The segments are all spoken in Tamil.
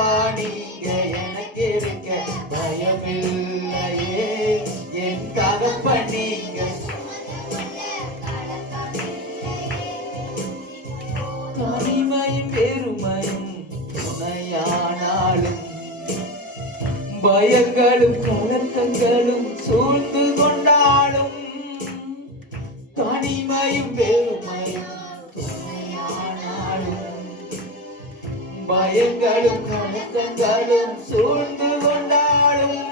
அப்பா நீங்க எனக்கு இருக்க பயமில்லையே, என் தகப்பன் நீங்க. தனிமையும் பெருமையும் துணையானாலும் பயங்களும் கலக்கங்களும் சூழ்ந்து கொண்டாலும், தனிமையும் பெருமையும் துணையானாலும் பயங்களும் கலக்கங்களும் சூழ்ந்து கொண்டாலும்,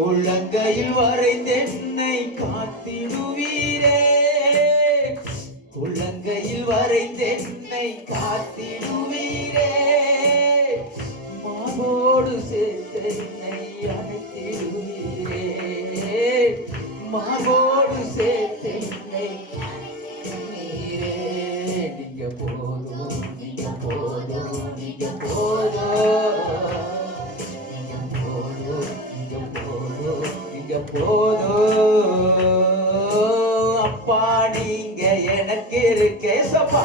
உள்ளங்கையில் வரைந்தென்னை காத்திடுவீரே, உள்ளங்கையில் வரைந்தென்னை காத்திடுவீரே, மாவோடு சேர்த்து என்னை அணைத்திடுவீரே, மாவோடு சேர்த்து என்னை அணைத்தீரே. நீங்க போதும், நீங்க போதும், நீங்க போதும், நீங்க போதும், நீங்க போதும், நீங்க போதும். அப்பா நீங்க எனக்கு இருக்க ஏசப்பா,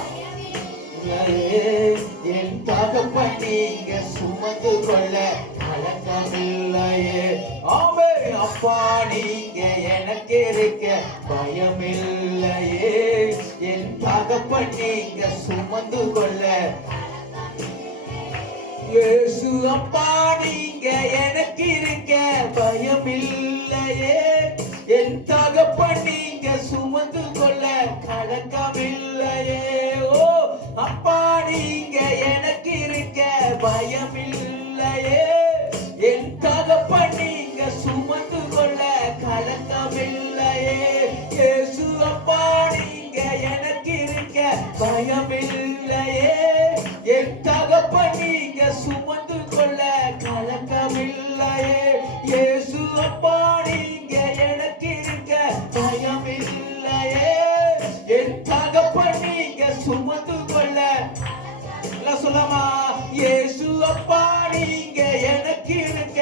என் தகப்பன் நீங்க சுமந்து கொள்ள கலக்கமில்லையே. ஆமே அப்பா நீங்க எனக்கு இருக்க பயமில்லையே, என் தகப்பன் நீங்க சுமந்து கொள்ள. இயேசு அப்பா நீங்க எனக்கு இருக்க பயமில்லையே, என் தகப்பன் நீங்க சுமந்து கொள்ள கலக்கமில்லையே. ஓ அப்பா நீங்க எனக்கு இருக்க பயமில்லையே, என் தகப்பன் நீங்க சுமந்து கொள்ள கலக்கமில்லையே. இயேசு அப்பா நீங்க எனக்கு இருக்க பயமில்லையே, என் தகப்பன் நீங்க சுமந்து கொள்ள கலக்கமில்லையே. இயேசு அப்பா நீங்க எனக்கு இருக்க பயமில்லையே, என் தகப்பன் நீங்க சுமந்து கொள்ள. சொல்லமா இயேசு அப்பா நீங்க எனக்கு இருக்க.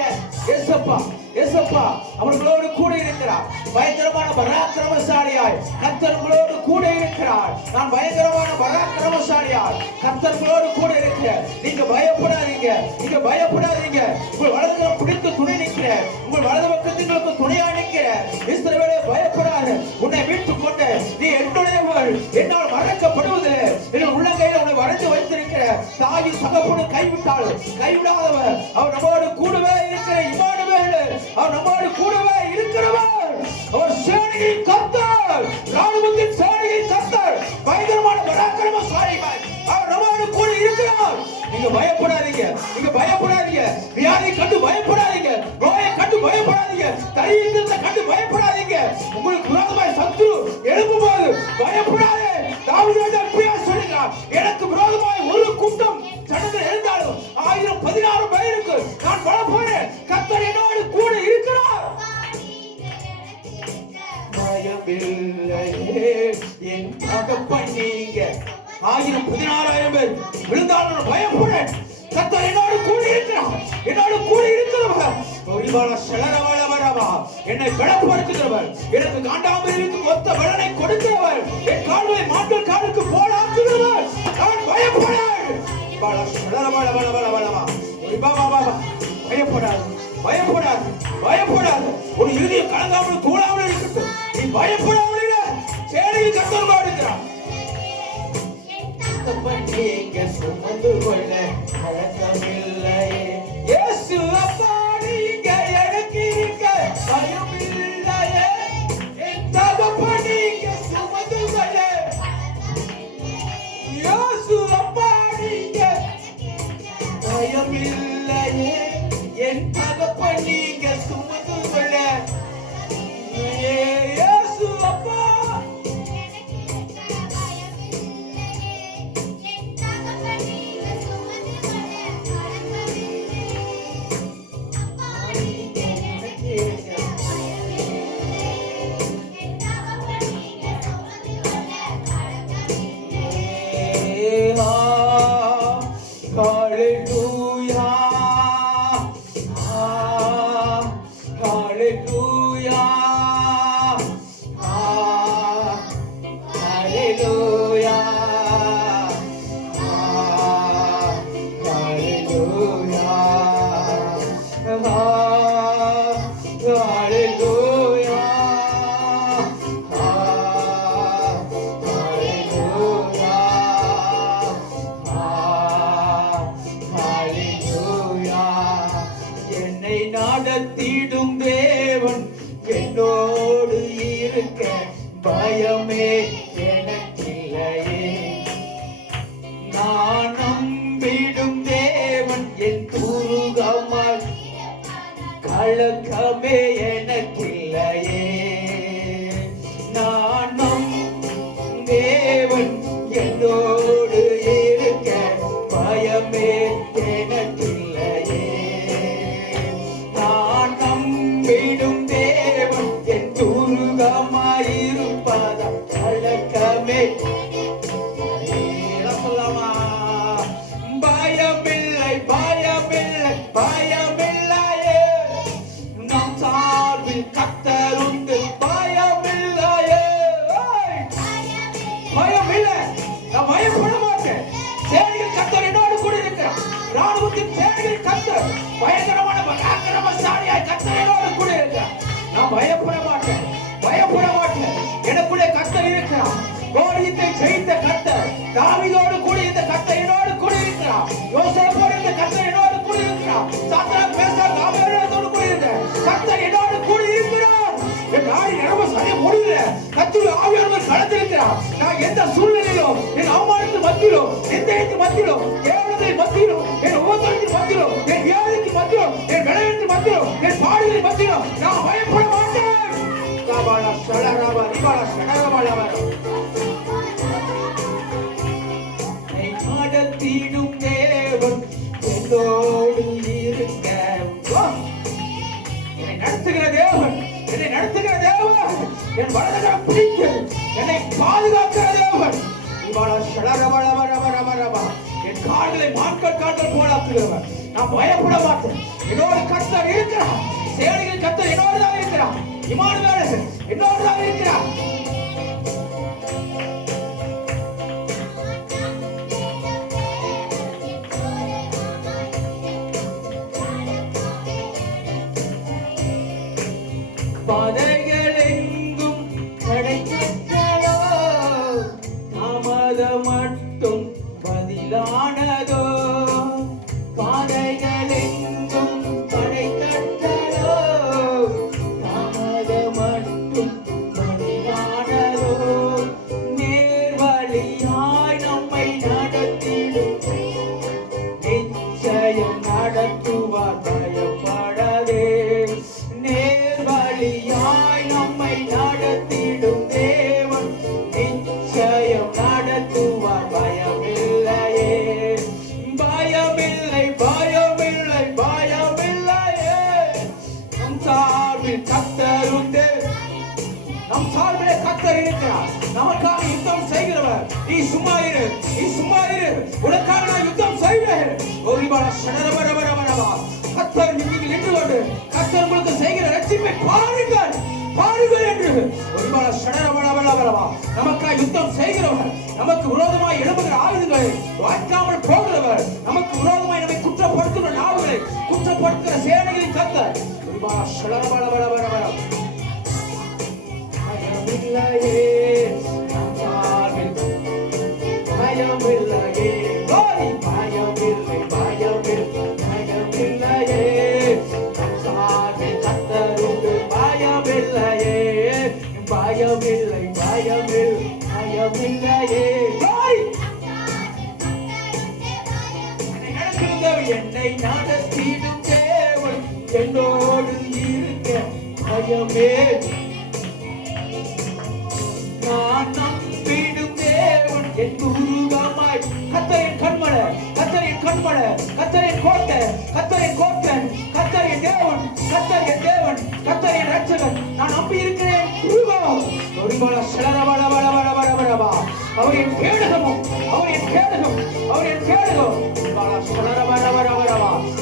ஏசப்பா ஏசப்பா அவர்களோடு கூட இருக்கிறார், பயங்கரமான பராக்கிரமசாலியாய் கர்த்தர் உங்களோடு கூட இருக்கிறார். நான் பயங்கரமான பராக்கிரமசாலியாய் கர்த்தர் உங்களோடு கூட இருக்கிறேன். நீங்க பயப்படாதீங்க, நீங்க பயப்படாதீங்க. உங்கள் வலதுகரம் பிடித்து துணை நிற்கிறேன், உங்கள் வலது பக்கத்துங்களுக்கு துணையா நிற்கிறேன். இஸ்ரவேலே பயப்படாது, உன்னை மீட்டுக் கொண்டு நீ என்னுடையவள், என்னால் மறக்கப்படுவதில்லை. என் உள்ளங்கையில் உன்னை வரைந்து வைத்திருக்கிறேன். தாயின் தகப்பனும் கைவிட்டாலும் கைவிடாதவர், அவர் நம்மோடு கூடவே இருக்கிற இம்மானுவேல், அவர் நம்மோடு கூடவே இருக்கிறவர். அவர் சேனையின் கர்த்தர், ராணுவத்தின் சேனையின் கர்த்தர், பயங்கரமான பராக்கிரமசாலி, அவர் நம்மோடு கூட இருக்கிறார். நீங்க பயப்படாதீங்க, நீங்க பயப்படாதீங்க. வியாதி கண்டு பயப்படாதீங்க, நோயை கண்டு பயப்படாதீங்க, தரித்திரத்தை கண்டு பயப்படாதீங்க. உங்களுக்கு விரோதமாய் சத்துரு எழும்பும்போது பயப்படாதே. தாவீது அப்படியே சொல்கிறார், எனக்கு விரோதமாய் ஒரு கூட்டம் சண்டை எழுந்தாலும் 1000-16 பேருக்கு நான் பலப்போறேன், கர்த்தர் என்னோடு கூட இருக்கிறார். பயமில்லையே, என் தகப்பன் நீங்க. 1000-16,000 பேர் விழுந்தாலும் பயப்படேன், கர்த்தர் என்னோடு கூட இருக்கிறார், என்னோடு கூட இருக்கிறவர். என்னை பலப்படுத்துகிறவர், எனக்கு காண்டாமிருக்கு ஒத்த பலனை கொடுக்கிறவர், என் கால்களை மாட்டல் காலுக்கு போலாக்குகிறவர். நான் பயப்படேன். பயப்படாது, பயப்படாது, பயப்படாது. ஒரு இறுதியில் கலங்காமல் தூளாமல் இருக்கட்டும். நீ பயப்படாமல் சேனையில் கர்த்தர் இருக்கிறார். நீங்க சுமந்து கொள்ள கலக்கமில்லையே, இயேசு அப்பா நீங்க எனக்கு இருக்க பயமில்லையே, என் தகப்பன் நீங்க சுமந்து கொள்ள. இயேசு அப்பா நீங்க பயமில்லையே, என் தகப்பன் நீங்க சுமந்து கொள்ள. இயேசு அப்பா Hallelujah, நம்பிடும் தேவன் என் துருகமாய் கலக்கமே எனக்கில்லையே. நான் தேவன் என்னோடு இருக்க பயமே எனக்கில்லையே. நான் நம்பிடும் தேவன் என் துருகமாயிருப்பதா கலக்கமே சொல்லமா. பயமில்லை பயமில்லை பயமில்லையே, நம் சார்பில் கர்த்தர் உண்டு பயமில்லையே. பயமில்லை, நான் பயப்பட மாட்டேன். சேனைகள் கர்த்தர் என்னோடு கூட இருக்கிறார். ராணுவத்தின் சேனைகள் கர்த்தர் பயங்கரமான பராக்கிரமசாலியாய் கர்த்தர் என்னோடு கூட இருக்கிறார். நான் பயப்பட மாட்டேன், பயப்பட மாட்டேன். எனக்குள்ளே கர்த்தர் இருக்கிறார். கோலியத்தை ஜெயித்த கர்த்தர் தாவீதோடு கூட இந்த கர்த்தர் என்னோடு கூட இருக்கிறார். யோசேப்போடு இந்த கர்த்தர் என்னோடு கூட இருக்கிறார். சாத்ராக் மேஷாக் ஆபேத்நேகோடு கூட இருந்த கர்த்தர் என்னோடு கூட இருக்கிறார். என் நாடி நரம்பு சரியா முடியல. கர்த்தருடைய ஆவியானவர் களத்திருக்கிறார். நான் எந்த சூழ்நிலையிலும், என் அவமானத்தின் மத்தியிலும், நிந்தையின் மத்தியிலும், கேவலத்தின் மத்தியிலும், என் உபத்திரத்தின் மத்தியிலும், என் வியாதிக்கு மத்தியிலும், என் விளையாட்டின் மத்தியிலும், என் பாடுகளின் மத்தியிலும் நான் பயப்பட மாட்டேன். நடத்திடும் தேவன் என்னோடு இருக்க. என்னை நடத்துகிற தேவன், என்னை நடத்துகிற தேவன், என் வலதுகரம் பிடித்து என்னை பாதுகாக்கிற தேவன். என் கால்களை மான்கள் கால்கள் போலாக்குகிறவர். நான் பயப்பட மாட்டேன். என்னோடு கர்த்தர் இருக்கிறார். சேனைகள் கர்த்தர் என்னோடு தான் இருக்கிறார். இம்மானுவேல் என்னோடு தான் இருக்கிறார். பாதைகள் எங்கும் கிடைக்கிறதோ, தாமதம் மட்டும் பதிலானதோ. பாதைகள் எங்கும் கிடைக்கிறதோ, தாமதம் மட்டும் பதிலானதோ. நேர்வழியாய் நம்மை நடத்திடும் நிச்சயம் நடத்துவார், பயப்படாதே. நேர்வழியாய் நம்மை நடத்திடும் தேவன் நிச்சயம் நடத்துவார், பயமில்லையே. பயமில்லை பயமில்லை பயமில்லையே, நம் சார்பில் கர்த்தர் உண்டு. நம் சார்பிலே கர்த்தர் இருக்கிறார். நமக்காக யுத்தம் செய்கிறவர். நீ சும்மா இரு, நீ சும்மா இரு, உனக்காக நான் யுத்தம் செய்வேன். கர்த்தர் நீங்கள் நின்று கொண்டு கர்த்தர் உங்களுக்கு செய்கிற ரட்சிப்பை பாருங்கள் பாருங்கள் என்று நமக்காக யுத்தம் செய்கிறவர், நமக்கு விரோதமாய் எழுப்புகிற ஆயுதங்களை வாய்க்காமல் போகிறவர், நமக்கு விரோதமாய் நம்மை குற்றப்படுத்துகிற நாவுகளை குற்றப்படுத்துகிற சேனைகளின் கர்த்தர். பயமில்லையே, பயமில்லையே, பயமில்லை பயமில்லையே, கர்த்தருக்கு பயமில்லையே. பயமில்லை பயமில்லையே. என்னை நடத்திடும் தேவன் என்னோடு இருக்க பயமே. நான் நம்பிடும் தேவன் என் துருகமாய். கர்த்தரின் கண்மலை, கர்த்தரின் கண்மலை, கர்த்தரின் கோட்டை, கர்த்தரின் கோட்டன், கர்த்தரின் தேவன், கர்த்தரின் தேவன், கர்த்தரின் ரட்சகன். நான் நம்பி இருக்கிறேன். அவர் என் கேடகமும், அவர் என் கேடகம், அவர் என் கேடகம்.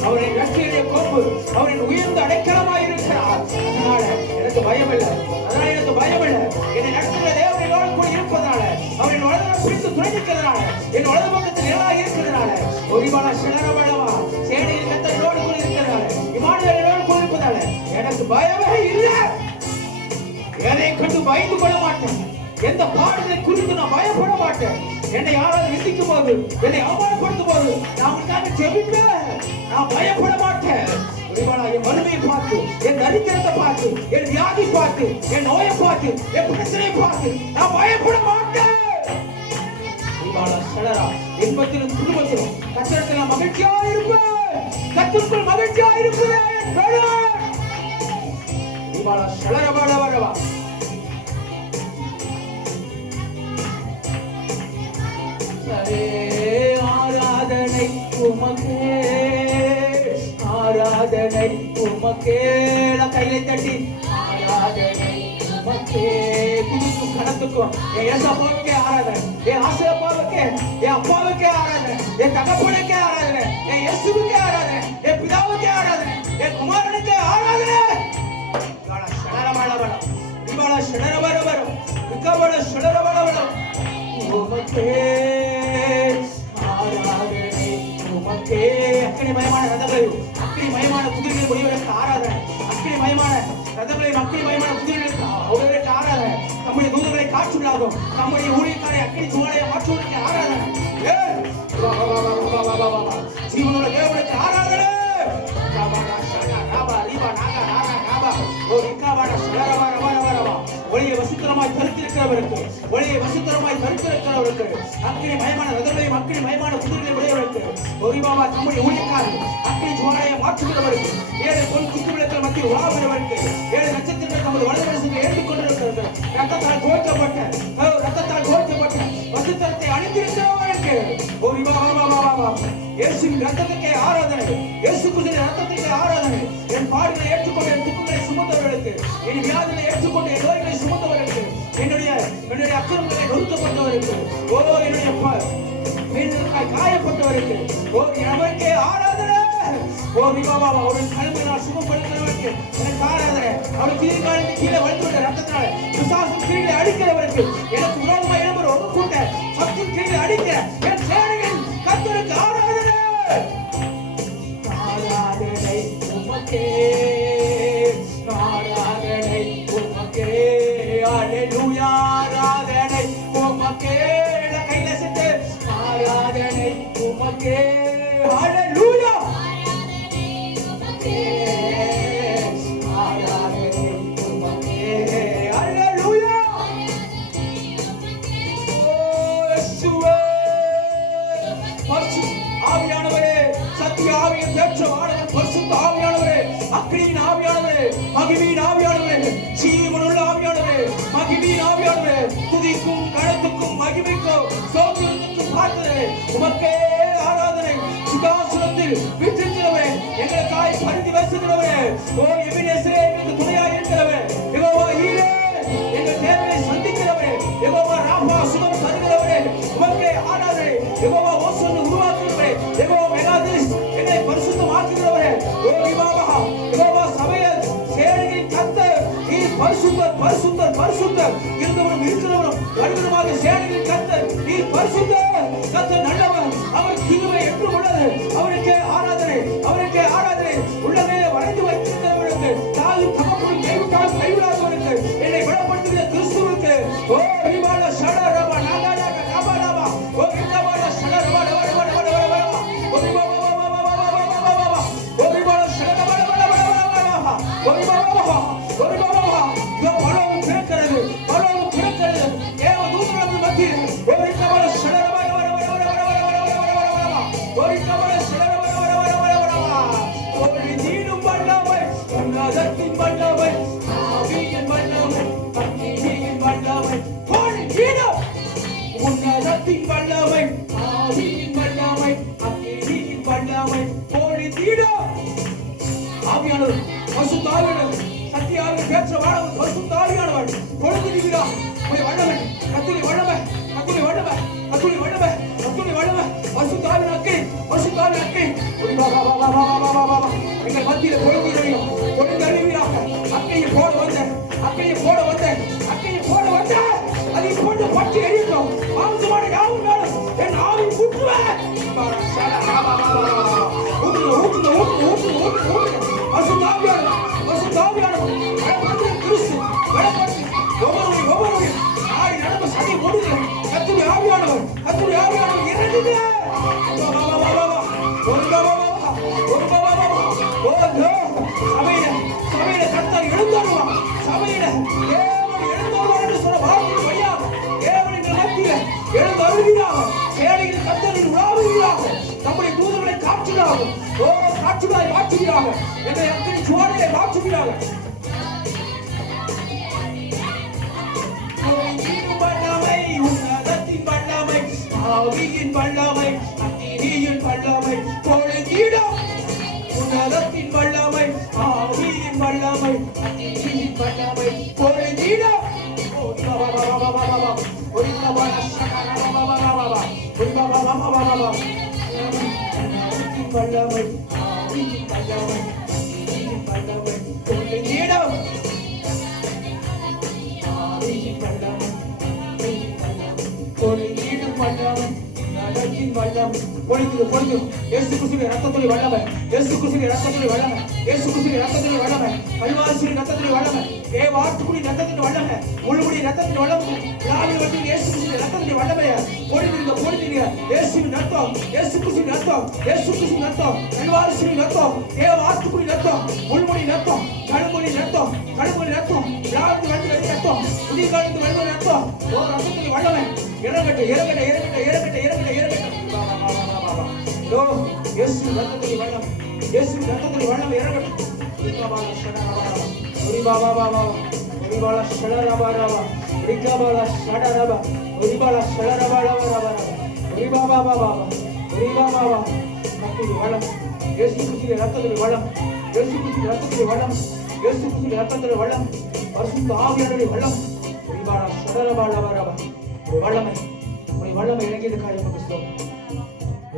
அவரின் ரட்சிய கொம்பு, அவரின் உயர்ந்த அடைக்கலமாய் இருக்கிறார். அதனால எனக்கு பயமில்லை, அதனால எனக்கு பயமில்லை. என்னை நடத்துகிற தேவன் என்னோடு கூட இருப்பதனால, அவரின் வலது பிடித்து துணைக்கிறதுனால, என் வலது பக்கத்தில் நிழலாக இருக்கிறதுனால, ஒருபாலா சிலரபடவா சேனையில் கர்த்தர் என்னோடு கூட இருக்கிறதுனால, இம்மானுவேல் என்னோடு கூட இருப்பதால எனக்கு பயமே இல்லை. எதை கண்டு பயந்து கொள்ள மாட்டேன். எந்த பாடுகளை குறித்து நான் பயப்பட மாட்டேன். என்னை யாராவது நிந்திக்கும் போது, என்னை அவமானப்படுத்தும் போது நான் உனக்காக ஜெபிப்பேன். நான் பயப்பட மாட்டேன். என் வறுமையை பார்த்து, என் தரித்திரத்தை பார்த்து, என் வியாதி பார்த்து, என் நோயை பார்த்து, என் பிரச்சனையை பார்த்து நான் பயப்பட மாட்டேன். இன்பத்திலும் துன்பத்திலும் கர்த்தரிடத்தில் மகிழ்ச்சியாக இருப்பேன். கர்த்தருக்குள் மகிழ்ச்சியாக இருப்பதே என் பலன். இவாள சலரபாட வரவா. ஆராதனை உமக்கே, ஆராதனை உமக்கே. கையை தட்டி ஆராதனை உமக்கே. துதிக்கும் கணத்துக்கும் என் ஏசப்பாவுக்கே ஆராதனை, என் ஆசையப்பாவுக்கே, என் அப்பாவுக்கே ஆராதனை, என் தகப்பனுக்கே ஆராதனை, என் இயேசுவுக்கே ஆராதனை, என் பிதாவுக்கே ஆராதனை, என் குமாரனுக்கே ஆராதனை. இவாள ஷடரபட வரும், இக்கவள ஷடரபட வரும். உமக்கே ஆராதனை உமக்கே. அக்கினி மயமான ரதங்களையும் அக்கினி மயமான குதிரைகளை முடிவதற்கு ஆராதனை. அக்கினி மயமான ரதங்களையும் அக்கினி மயமான குதிரைகளுக்கு அவர்களுக்கு ஆராதனை. நம்முடைய தூதர்களை காற்றுள்ளாகும், நம்முடைய ஊழியக்காரை அக்கினி சுவாலையை மாற்றுவதற்கு ஆராதனை. ஜீவனுள்ள தேவனுக்கு ஆராதனை. ஒளியை வசித்திரமாய் தரித்திருக்கிறவருக்கு, ஒளியை வசித்திரமாய் தரித்திருக்கிறவருக்கு, அக்கினி மயமான ரதங்களையும் அக்கினி மயமான குதிரைகளை உடையவருக்கு, ஒரிபாபா நம்முடைய ஊழியக்காரர் அக்கினி ஜுவாலையை மாற்றுகிறவருக்கு, 7 பொன் குத்து விளக்குகள் மத்தியில் உலாவுகிறவருக்கு, 7 நட்சத்திரங்கள் நமது வலது கரத்தில் ஏற்றிக் கொண்டிருக்கிறது. ரத்தத்தால் கோர்க்கப்பட்ட வசித்திரத்தை அணிந்திருக்கிறவருக்கு இயேசுவின் ரத்தத்துக்கே ஆராதனை, இயேசு கிறிஸ்துவின் ரத்தத்துக்கே ஆராதனை. என் பாடுகளை ஏற்றுக்கொண்டு என் துக்கங்களை சுமந்தவர்களுக்கு, என் வியாதிகளை ஏற்றுக்கொண்டு என் நோய்களை சுமந்தவர்களுக்கு, என்னுடைய அக்கிரமங்களை நொறுக்கப்பட்டவருக்கு, என்னுடைய காயப்பட்டவருக்கு, அவருக்கே ஆராதனை. அவருடைய கழுவினால் சுகப்படுத்துறவருக்கு எனக்கு ஆராதனை. அவர் தீர்காலத்தை கீழே வளர்த்துவிட்ட ரத்தத்தினால பிசாசின் கீழே அடிக்கிறவருக்கு, எனக்கு விரோதமாக எழும்புற ஒரு கூட்ட சத்தின் கீழே அடிக்கிற என் சேனையின் கர்த்தருக்கு ஆராதனை. ஆராதனை உமக்கே, ஆராதனை உமக்கே. அல்லேலூயா. ஆராதனை உமக்கே. கையில சென்று ஆராதனை உமக்கே. அல்லேலூயா. ஆராதனை உமக்கே. அல்லேலூயா. இயேசுவே. ஆவியானவரே, சத்திய ஆவியின் தேற்றவாளன் பரிசுத்த ஆவியானவரே, அக்கினியின் ஆவியானவரே, மகிமையின் ஆவியானவரே, ஜீவனுள்ள ஆவியானவரே, மகிமையின் ஆவியானவரே, துதிக்கும் கணத்துக்கும் மகிமைக்கும் சோத்திரத்துக்கும் பார்த்தவரே, உமக்கே ஆராதனை. சிங்காசனத்தில் வீற்றிருக்கிறவரே, எங்களுக்காய் பரிந்து பேசுகிறவரே, எபினேசரே, எங்களுக்கு துணையாக இருக்கிறவரே, யெகோவா ஈரே, எங்கள் தேவையை சந்திக்கிறவரே, யெகோவா ராபா சுகம் தருகிறவரே, உமக்கே ஆராதனை. யெகோவா ஓசோன்னு உருவாக்குகிறவரே, யெகோவா மெகாதிஸ் எங்களை பரிசுத்தமாக்குகிறவரே, யெகோவா சபையில் சேனைகளின் கர்த்தர், நீர் பரிசுத்தர் பரிசுத்தர் பரிசுத்தர், இருந்தவரும் இருக்கிறவரும் வருகிறவருமாக சேனைகளின் கர்த்தர், நீர் பரிசுத்தர். கர்த்தர் நல்லவர், அவர் கிருபை என்றும் உள்ளது. அவருக்கே ஆராதனை, அவருக்கே ஆராதனை. உள்ளமே வளைந்து வைத்திருக்கிறவருக்கு, தாயும் தகப்பனும் கைவிட்டாலும் கைவிடாதவருக்கு, என்னை பலப்படுத்துகிற கிறிஸ்துவுக்கு, ரிபால ஷடரபா நாகாடா ராபாடாபா, ரிபால ஷடரபா ரபா ரபா ரபா ரபா, ரிபால ஷடரபா ரபா ரபா ரபா, ரிபால பலவும் பிறக்கிறது, பலவும் பிறக்கிறது. தேவ தூதர்கள் மத்தியில் ரிபால ஷடரபா ரபா ரபா ரபா ரபா, ரிபால ஷடரபா ரபா ரபா ரபா. ஒளி தீடும் வல்லமை, உன்னதத்தின் வல்லமை, ஆவியின் வல்லமை, அக்கினியின் வல்லமை. ஒளி தீடும் உன்னதத்தின் வல்லமை, ஆவியின் வல்லமை, அக்கினியின் வல்லமை. ஒளி தீடும் ஆவியானவர், பரிசுத்த ஆவியானவர், சத்திய ஆவியின் பேற்றவாளவர், பரிசுத்த ஆவியானவர் கொடுத்திருக்கிறார். வல்லமை, கத்துடைய வல்லமை, கத்துடைய வல்லமை, கத்துடைய வல்லமை, கத்துடைய வல்லமை. பரிசுத்த ஆவியின் அக்கினி, பரிசுத்த ஆவியின் அக்கினி எங்கள் மத்தியில் பொழுதுரையும் பொழுது அறிவீராக. அக்கையை போட வந்த, அக்கையை போட வந்த, அக்கையை போட வந்த, அதை போட்டு பற்றி எரியும். மாம்சமான யாவும் மேலும் என் ஆவி ஊற்றுவேன். கிறிஸ்து பலப்படுத்தி ஒவ்வொருவரையும் ஆடி நடந்த சதி முடிந்து கத்துடைய ஆவியானவர், கத்துடைய ஆவியானவர் இறங்குங்க. சபையில கர்த்தர் எழுந்தருவான், சபையில தேவன் எழுந்தருவான் என்று சொன்ன வார்த்தை வழியாக தேவன் எங்கள் மத்தியில எழுந்தருகிறார். மாற்றுவீராக. எங்களை அக்கினி ஜுவாலையை மாற்றுவீராக. வல்லமை, உன்னதத்தின் வல்லமை, ஆவியின் வல்லமை, அக்கினியின் வல்லமை பொழிந்திடும். உன்னதத்தின் வல்லமை, ஆவியின் வல்லமை, அக்கினியின் வல்லமை பொழிந்திடும். வல்லமை, ஆவியின் வல்லமை, அக்கினியின் வல்லமை பொழிந்திடும். ஆவியின் வல்லமை, பொழிந்திடும் வல்லமை, உன்னதத்தின் வல்லமை பொழிந்திடும். இயேசு கிறிஸ்துவின் இரத்தத்தின் வல்லமை, இயேசு கிறிஸ்துவின் இரத்தத்தின் வல்லமை, இயேசு கிறிஸ்துவின் இரத்தத்தின் வல்லமை, கல்வாரியின் இரத்தத்தின் வல்லமை, தேவாட்டுக்குடி இரத்தத்தின் வல்லமை, முழுமுடி இரத்தத்தின் வல்லமை, பிதாவின் வல்லமை, இயேசு கிறிஸ்துவின் இரத்தத்தின் வல்லமையை பொழிந்திருங்க. இயேசுவின் இரத்தம், இயேசு கிறிஸ்துவின் இரத்தம், இயேசு கிறிஸ்துவின் இரத்தம், கல்வாரியின் இரத்தம், தேவாட்டுக்குடி இரத்தம், முழுமுடி இரத்தம், கழுமொழி இரத்தம், கழுமொழி இரத்தம், பிதாவின் வல்லமை இரத்தம், புதிய காலத்து வல்லமை இரத்தம், ஓ இரத்தத்தின் வல்லமை இறங்கட்டும், இறங்கட்டும், இறங்கட்டும், இறங்கட்டும், இறங்கட்டும், இறங்கட்டும். ஓ இயேசு இரத்தத்தின் வல்லமை, இயேசு இரத்தத்தின் வல்லமை இறங்கட்டும். ரிகாபாலா ஷடரபா, ரிபாபாபா, ரிபாலா ஷடரபா, ரிகாபாலா ஷடரபா, ரிபாலா ஷடரபா, ரிபாபாபா, ரிபாபாபா. இரத்தத்தின் வல்லமை, இயேசு கிறிஸ்துவின் இரத்தத்தின் வல்லமை, இயேசு கிறிஸ்துவின் இரத்தத்தின் வல்லமை, இயேசு கிறிஸ்துவின் இரத்தத்தின் வல்லமை, பரிசுத்த ஆவியானவருடைய வல்லமை, ரிபாலா ஷடரபா, வல்லமை, வல்லமை இறங்கியது காரியம் கிறிஸ்துவ.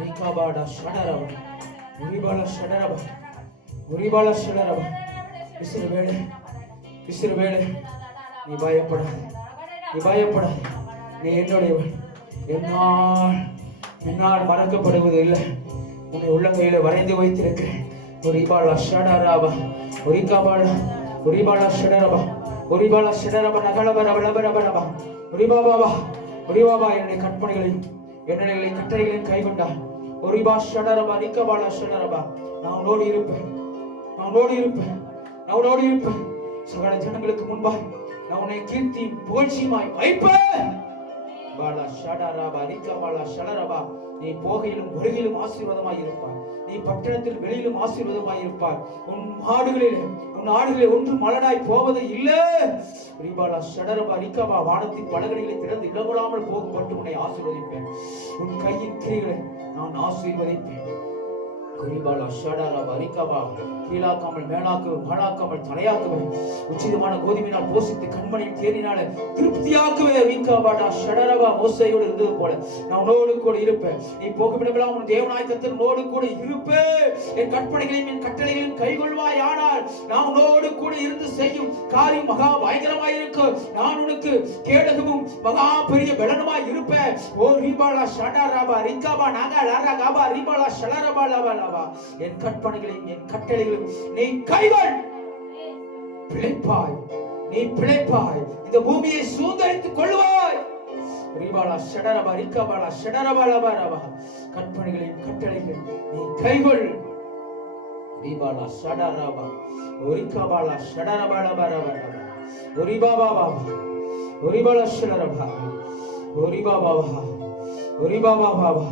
ரிகாபாடா ஷடரபா, ரிபாலா ஷடரபா, ரிபாலா ஷடரபா. இஸ்ரவேலே, இஸ்ரவேலே, நீ பயப்படாத, நீ பயப்படாத. நீ என்னுடையவன், என்னால் மறக்கப்படுவது இல்லை. உன்னை உள்ளங்கையில வரைந்து வைத்திருக்கிறேன். ரிபாலா ஷடரபா, ரிகாபாடா, ரிபாலா ஷடரபா, ரிபாலா ஷடரபா, நகலபரபரபரபரபா, ரிபாபாபா, ரிபாபா. என்னுடைய கற்பனைகளையும் என்னுடைய கட்டளைகளையும் கைவிட்டார். ரிபா ஷடரபா, ரிகாபாலா ஷடரபா. நான் உன்னோடு இருப்பேன், நான் உன்னோடு இருப்பேன், நான் உன்னோடு இருப்பேன். சகல ஜனங்களுக்கு முன்பாக நான் உன்னை கீர்த்தி புகழ்ச்சியுமாய் வைப்பேன். பாலா ஷடரபா, ரிகாபாலா ஷடரபா. நீ போகையிலும் வருகையிலும் ஆசீர்வாதமாய் இருப்பாய். நீ பட்டணத்தில் வெளியிலும் ஆசீர்வாதமாய் இருப்பாய். உன் ஆடுகளிலே ஒன்று மலடாய் போவது இல்லை. ரிபாலா ஷடரபா, ரிகாபா. வானத்தின் பலகணிகளை திறந்து இடங்கொள்ளாமல் போகும்பட்டு உன்னை ஆசீர்வதிப்பேன். உன் கையின் கிரிகளை நான் ஆசீர்வதிப்பேன். ரிபாலா ஷடரபா, ரிகாபா. கீழாக்காமல் மேலாக்காமல் தலையாக்குவேன். உச்சிதமான கோதுமையினால் போஷித்து கண்மணியின் தேனினால திருப்தியாக்குவேன். ரிகாபாடா ஷடரபா. மோசேயோடு இருந்தது போல நான் உன்னோடு கூட இருப்பேன். நீ போகுமிடமெல்லாம் உன் தேவனாய் கர்த்தர் உன்னோடு கூட இருப்பேன். என் கற்பனைகளையும் என் கட்டளைகளையும் கைகொள்வாய். ஆனால் நான் உன்னோடு கூட இருந்து செய்யும் காரியம் மகா பயங்கரமாயிருக்கும். நான் உனக்கு கேடகமும் மகா பெரிய பலனுமாய் இருப்பேன். ஓ ரிபாலா ஷடரபா, ரிகாபா, நகலரகபா, ரிபாலா ஷடரபா லபா. என் கற்பனைகளையும் என் கட்டளைகளையும் நீ கைகள் பிழைப்பாய், நீ பிழைப்பாய். இந்த பூமியை சுதந்தரித்துக் கொள்வாய். ரிபாலா ஷடரபா, ரிகாபாலா ஷடரபா லபா. கற்பனைகளையும் கட்டளைகளையும் நீ கைகள். ரிபாலா ஷடரபா, ரிகாபாலா ஷடரபா லபா. ரிபாபாபா, ரிபாலா ஷடரபா, ரிபாபாபா, ரிபாபாபா.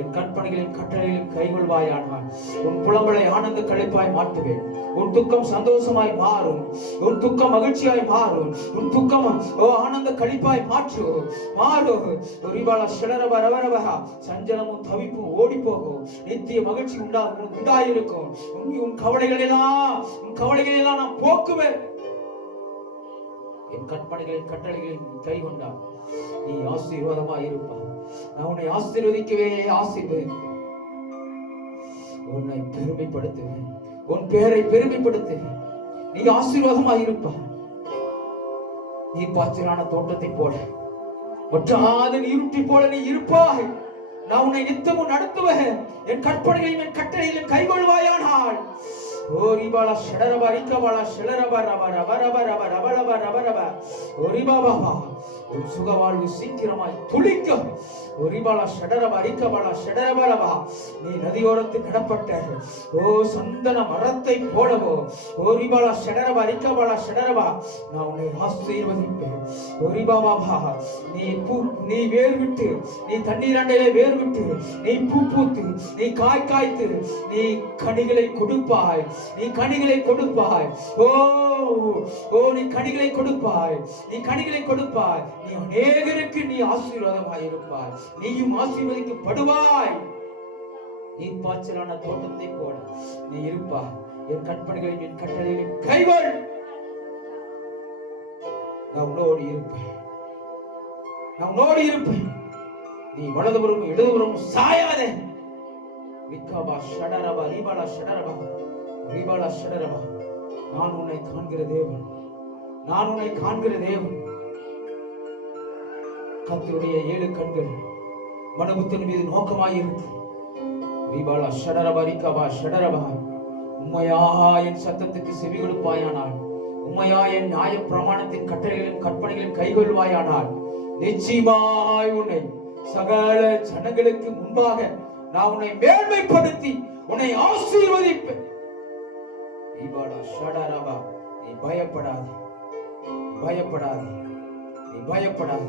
என் கற்பனைகளையும் கட்டளைகளையும் கைகொள்வாயானால் உன் புலம்பலை ஆனந்த கழிப்பாய் மாற்றுவேன். உன் துக்கம் சந்தோஷமாய் மாறும், உன் துக்கம் மகிழ்ச்சியாய் மாறும், உன் துக்கம் ஆனந்த கழிப்பாய் மாறும். ரிபாலா ஷடரபா ரவரபா. சஞ்சலமும் தவிப்பும் ஓடி போகும். நித்திய மகிழ்ச்சி உண்டாயிருக்கும். உன் கவலைகளெல்லாம் நான் போக்குவேன். என் கற்பனைகளின் கட்டளைகளின் கை கொண்டால் நீ ஆசீர்வாதமாய் இருப்பாய். நான் உன்னை ஆசீர்வதிக்கவே ஆசீர்வதிப்பேன். உன்னை பெருமைப்படுத்துவேன், உன் பெயரை பெருமைப்படுத்துவேன். நீ ஆசீர்வாதமாய் இருப்பாய். நீ பாய்ச்சலான தோட்டத்தை போல ஒற்றாத நீருட்டி போல நீ இருப்பாய். நான் உன்னை நித்தமும் நடத்துவேன். என் கற்பனைகளையும் என் கட்டளைகளையும் கைகொள்வாயானால் ஓ ரிபாலா ஷடரபா, ரிகாபாலா ஷடரபா ரபா ரபா ரபா ரபா ரபா ரபா ரபா. ஓ ரிபாபாபா. உன் சுகவாழ்வு சீக்கிரமாய் துளிக்கும். ஒரிபாலா ஷடரபா ரிக்கபாலா ஷடரபாலபா. நீ நதியோரத்தில் நடப்பட்ட சந்தன மரத்தை போலவோ ஒரிபாலா ஷடரபா ரிக்கபாலா ஷடரபா நான் உன்னை ஆசீர்வதிப்பேன். ஒரிபாபா நீ வேர் விட்டு, நீ தண்ணீர் அண்டையிலே வேர் விட்டு, நீ பூ பூத்து, நீ காய் காய்த்து, நீ கனிகளை கொடுப்பாய். நீ கனிகளை கொடுப்பாய். நீ கனிகளை கொடுப்பாய். நீ கனிகளை கொடுப்பாய். நீ அநேகருக்கு நீ ஆசீர்வாதமாய் இருப்பாய். நீயும் ஆசீர்வதிக்கப்படுவாய். நீ பாய்ச்சலான தோட்டத்தை போல நீ இருப்பாய். என் கற்பனைகளையும் என் கட்டளைகளையும் கைகொள். நான் உன்னோடு இருப்பேன். நான் உன்னோடு இருப்பேன். நீ வலதுபுறமும் இடதுபுறமும் சாயாதே. விக்காபா ஷடரபா ரிபாலா ஷடரபா ரிபாலா ஷடரபா. நான் உன்னை காண்கிற தேவன். நான் உன்னை காண்கிற தேவன். கர்த்தருடைய 7 கண்கள் மனுபுத்தின் மீது நோக்கமாயிருக்கு. ரிபாலா ஷடரபா ரிக்காபா ஷடரபா. உம்மையா என் சத்தத்துக்கு செவி கொடுப்பாயானால், உம்மையா என் நியாய பிரமாணத்தின் கட்டளைகளின் கற்பனைகளின் கைகொள்வாயானால், நிச்சயமாய் உன்னை சகல ஜனங்களுக்கு முன்பாக நான் உன்னை மேன்மைப்படுத்தி உன்னை ஆசீர்வதிப்பேன். நீ பயப்படாதே, பயப்படாதே, நீ பயப்படாதே.